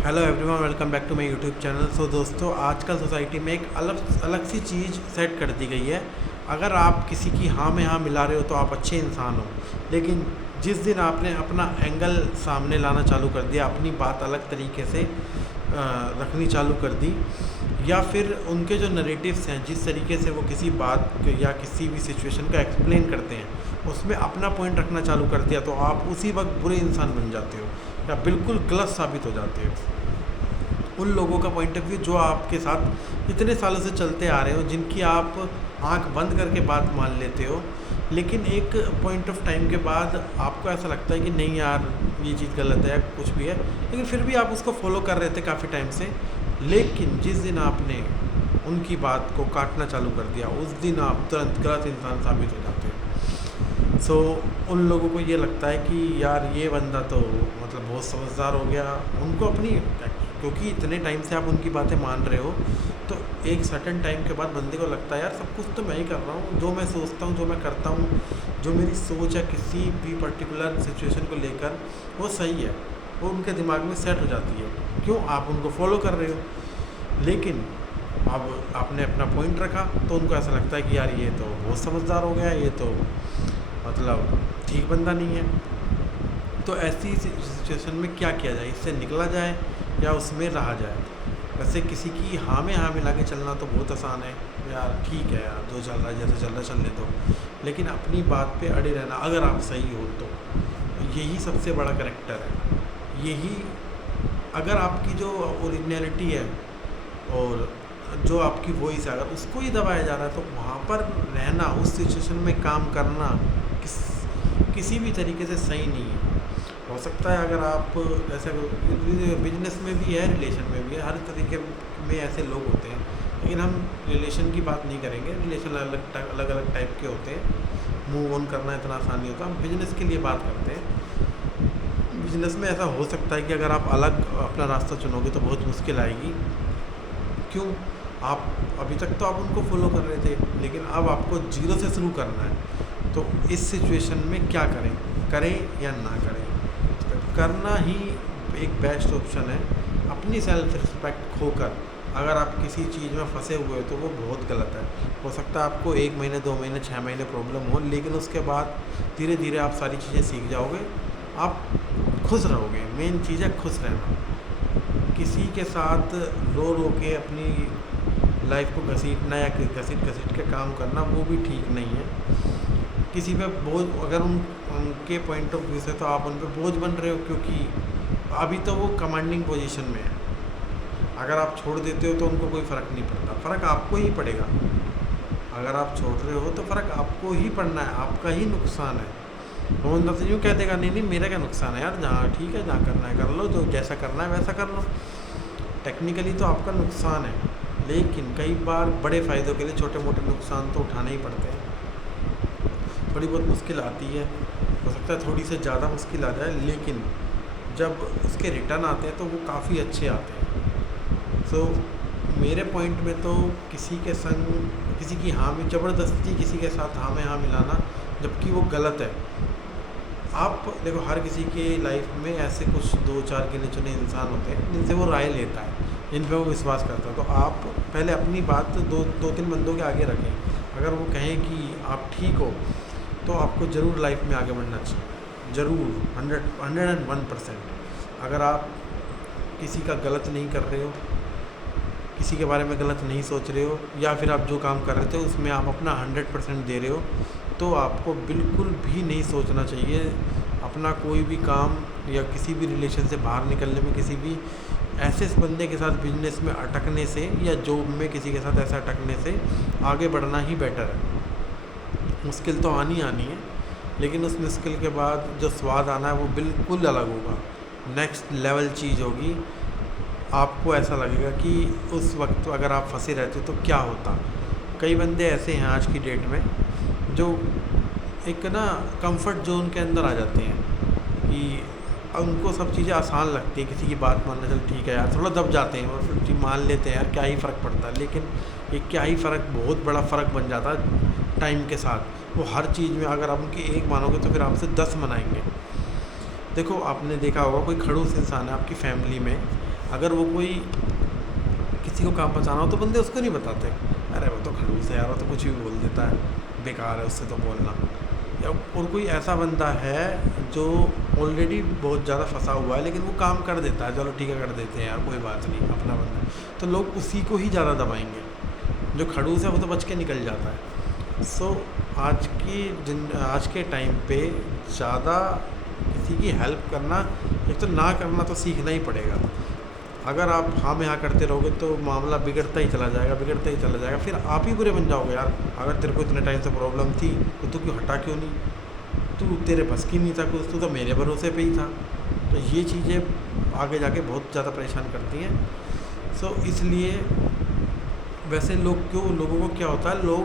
Hello everyone, welcome back to my YouTube channel. So दोस्तों, आजकल society में एक अलग अलग सी चीज़ सेट कर दी गई है। अगर आप किसी की हाँ में हाँ मिला रहे हो तो आप अच्छे इंसान हो, लेकिन जिस दिन आपने अपना एंगल सामने लाना चालू कर दिया, अपनी बात अलग तरीके से रखनी चालू कर दी, या फिर उनके जो नरेटिव्स हैं, जिस तरीके से वो किसी बात या किसी भी सिचुएशन का एक्सप्लेन करते हैं, उसमें अपना पॉइंट रखना चालू कर दिया, तो आप उसी वक्त बुरे इंसान बन जाते हो या बिल्कुल गलत साबित हो जाते हो। उन लोगों का पॉइंट ऑफ व्यू जो आपके साथ इतने सालों से चलते आ रहे हो, जिनकी आप आंख बंद करके बात मान लेते हो, लेकिन एक पॉइंट ऑफ टाइम के बाद आपको ऐसा लगता है कि नहीं यार, ये चीज़ गलत है, कुछ भी है, लेकिन फिर भी आप उसको फॉलो कर रहे थे काफ़ी टाइम से। लेकिन जिस दिन आपने उनकी बात को काटना चालू कर दिया, उस दिन आप तुरंत गलत इंसान साबित हो जाते हो। उन लोगों को ये लगता है कि यार ये बंदा तो मतलब बहुत समझदार हो गया। उनको अपनी, क्योंकि इतने टाइम से आप उनकी बातें मान रहे हो, तो एक सर्टेन टाइम के बाद बंदे को लगता है यार सब कुछ तो मैं ही कर रहा हूँ, जो मैं सोचता हूँ, जो मैं करता हूँ, जो मेरी सोच है किसी भी पर्टिकुलर सिचुएशन को लेकर, वो सही है। वो उनके दिमाग में सेट हो जाती है। क्यों? आप उनको फॉलो कर रहे हो। लेकिन अब आपने अपना पॉइंट रखा तो उनको ऐसा लगता है कि यार ये तो बहुत समझदार हो गया, ये तो मतलब ठीक बंदा नहीं है। तो ऐसी सिचुएशन में क्या किया जाए? इससे निकला जाए या उसमें रहा जाए? वैसे किसी की हाँ में हाँ मिला के चलना तो बहुत आसान है, यार ठीक है यार, जो चल रहा है जैसे चल रहा है चलने दो। लेकिन अपनी बात पे अड़े रहना, अगर आप सही हो तो यही सबसे बड़ा करेक्टर है। यही, अगर आपकी जो ओरिजिनलिटी है और जो आपकी वॉइस है, अगर उसको ही दबाया जा रहा है, तो वहाँ पर रहना, उस सिचुएशन में काम करना किस किसी भी तरीके से सही नहीं है। हो सकता है अगर आप जैसे बिजनेस में भी है, रिलेशन में भी है, हर तरीके में ऐसे लोग होते हैं, लेकिन हम रिलेशन की बात नहीं करेंगे। रिलेशन अलग अलग टाइप के होते हैं, मूव ऑन करना इतना आसान नहीं होता। हम बिजनेस के लिए बात करते हैं। बिजनेस में ऐसा हो सकता है कि अगर आप अलग अपना रास्ता चुनोगे तो बहुत मुश्किल आएगी। क्यों? आप अभी तक तो आप उनको फॉलो कर रहे थे, लेकिन अब आपको जीरो से शुरू करना है। तो इस सिचुएशन में क्या करें? करें या ना करें? करना ही एक बेस्ट ऑप्शन है। अपनी सेल्फ रिस्पेक्ट खोकर अगर आप किसी चीज़ में फंसे हुए हो तो वो बहुत गलत है। हो सकता है आपको 1 महीने, 2 महीने, 6 महीने प्रॉब्लम हो, लेकिन उसके बाद धीरे धीरे आप सारी चीज़ें सीख जाओगे, आप खुश रहोगे। मेन चीज़ है खुश रहना। किसी के साथ रो रो के अपनी लाइफ को घसीटना या घसीट घसीट के काम करना, वो भी ठीक नहीं है। किसी पे बोझ, अगर उनके पॉइंट ऑफ व्यू से तो आप उन पे बोझ बन रहे हो, क्योंकि अभी तो वो कमांडिंग पोजीशन में है। अगर आप छोड़ देते हो तो उनको कोई फ़र्क नहीं पड़ता, फ़र्क आपको ही पड़ेगा। अगर आप छोड़ रहे हो तो फ़र्क आपको ही पड़ना है, आपका ही नुकसान है। वो बंदा तो यूँ कह देगा, नहीं नहीं मेरा क्या नुकसान है यार, जहाँ ठीक है, जहाँ करना है कर लो, जो जैसा करना है वैसा कर लो। टेक्निकली तो आपका नुकसान है, लेकिन कई बार बड़े फ़ायदों के लिए छोटे मोटे नुकसान तो उठाने ही पड़ते हैं। थोड़ी बहुत मुश्किल आती है, हो सकता है थोड़ी से ज़्यादा मुश्किल आ जाए, लेकिन जब उसके रिटर्न आते हैं तो वो काफ़ी अच्छे आते हैं। मेरे पॉइंट में तो किसी के संग, किसी की हाँ में ज़बरदस्ती किसी के साथ हाँ में हाँ मिलाना, जबकि वो गलत है। आप देखो, हर किसी के लाइफ में ऐसे कुछ 2-4 गिने चुने इंसान होते हैं जिनसे वो राय लेता है, जिन पे वो विश्वास करता है। तो आप पहले अपनी बात 2-3 बंदों के आगे रखें। अगर वो कहें कि आप ठीक हो, तो आपको ज़रूर लाइफ में आगे बढ़ना चाहिए, ज़रूर 101%। अगर आप किसी का गलत नहीं कर रहे हो, किसी के बारे में गलत नहीं सोच रहे हो, या फिर आप जो काम कर रहे थे उसमें आप अपना 100% दे रहे हो, तो आपको बिल्कुल भी नहीं सोचना चाहिए अपना कोई भी काम या किसी भी रिलेशन से बाहर निकलने में, किसी भी ऐसे बंदे के साथ बिजनेस में अटकने से, या जॉब में किसी के साथ ऐसा अटकने से आगे बढ़ना ही बेटर है। मुश्किल तो आनी आनी है, लेकिन उस मुश्किल के बाद जो स्वाद आना है वो बिल्कुल अलग होगा, नेक्स्ट लेवल चीज़ होगी। आपको ऐसा लगेगा कि उस वक्त अगर आप फंसे रहते तो क्या होता। कई बंदे ऐसे हैं आज की डेट में जो एक ना कंफर्ट जोन के अंदर आ जाते हैं, कि उनको सब चीज़ें आसान लगती हैं। किसी की बात मानना, चल ठीक है यार, थोड़ा दब जाते हैं और फिर मान लेते हैं यार क्या ही फ़र्क पड़ता है। लेकिन ये क्या ही फ़र्क बहुत बड़ा फ़र्क बन जाता है टाइम के साथ। वो हर चीज़ में अगर आप उनकी एक मानोगे तो फिर आपसे 10 मनाएंगे। देखो, आपने देखा होगा कोई खड़ूस इंसान है आपकी फैमिली में, अगर वो कोई किसी को काम पहुँचाना हो तो बंदे उसको नहीं बताते, अरे वो तो खड़ूस है यार, वो तो कुछ भी बोल देता है, बेकार है उससे तो बोलना। या और कोई ऐसा बंदा है जो ऑलरेडी बहुत ज़्यादा फंसा हुआ है लेकिन वो काम कर देता है, चलो ठीक है कर देते हैं यार कोई बात नहीं अपना बंदा, तो लोग उसी को ही ज़्यादा दबाएंगे। जो खड़ूस है वो तो बच के निकल जाता है। सो आज के टाइम पे ज़्यादा किसी की हेल्प करना, एक तो ना करना तो सीखना ही पड़ेगा। अगर आप हाँ में हाँ करते रहोगे तो मामला बिगड़ता ही चला जाएगा, बिगड़ता ही चला जाएगा, फिर आप ही बुरे बन जाओगे यार। अगर तेरे को इतने टाइम से प्रॉब्लम थी तो तू क्यों हटा क्यों नहीं, तू तेरे बस की नहीं था कुछ, तू तो मेरे भरोसे पे ही था। तो ये चीज़ें आगे जाके बहुत ज़्यादा परेशान करती हैं। सो इसलिए वैसे लोगों को क्या होता है, लोग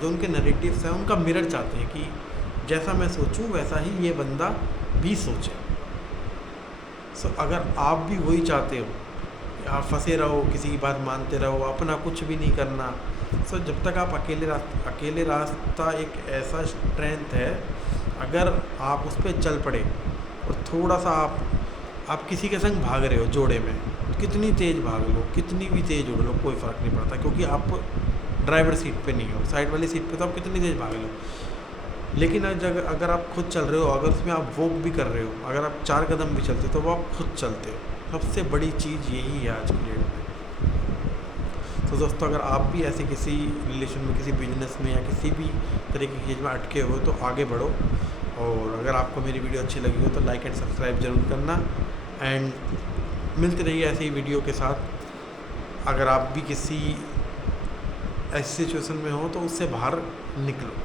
जो उनके नैरेटिव्स हैं उनका मिरर चाहते हैं कि जैसा मैं सोचूं वैसा ही ये बंदा भी सोचे। सो अगर आप भी वही चाहते हो कि आप फंसे रहो, किसी की बात मानते रहो, अपना कुछ भी नहीं करना, सो जब तक आप अकेले रास्ता एक ऐसा स्ट्रेंथ है, अगर आप उस पर चल पड़े और थोड़ा सा आप किसी के संग भाग रहे हो जोड़े में, कितनी तेज़ भाग लो, कितनी भी तेज़ उड़ लो, कोई फ़र्क नहीं पड़ता, क्योंकि आप ड्राइवर सीट पे नहीं हो, साइड वाली सीट पे तो आप कितनी तेज़ भाग लो। लेकिन अगर आप खुद चल रहे हो, अगर उसमें आप वॉक भी कर रहे हो, अगर आप 4 कदम भी चलते हो तो वो आप खुद चलते हो। सबसे बड़ी चीज़ यही है आज की डेट में। तो दोस्तों अगर आप भी ऐसे किसी रिलेशन में, किसी बिजनेस में या किसी भी तरीके की चीज़ में अटके हो तो आगे बढ़ो। और अगर आपको मेरी वीडियो अच्छी लगी हो तो लाइक एंड सब्सक्राइब ज़रूर करना। एंड मिलते रहिए ऐसी ही वीडियो के साथ। अगर आप भी किसी ऐसी सिचुएशन में हो तो उससे बाहर निकलो।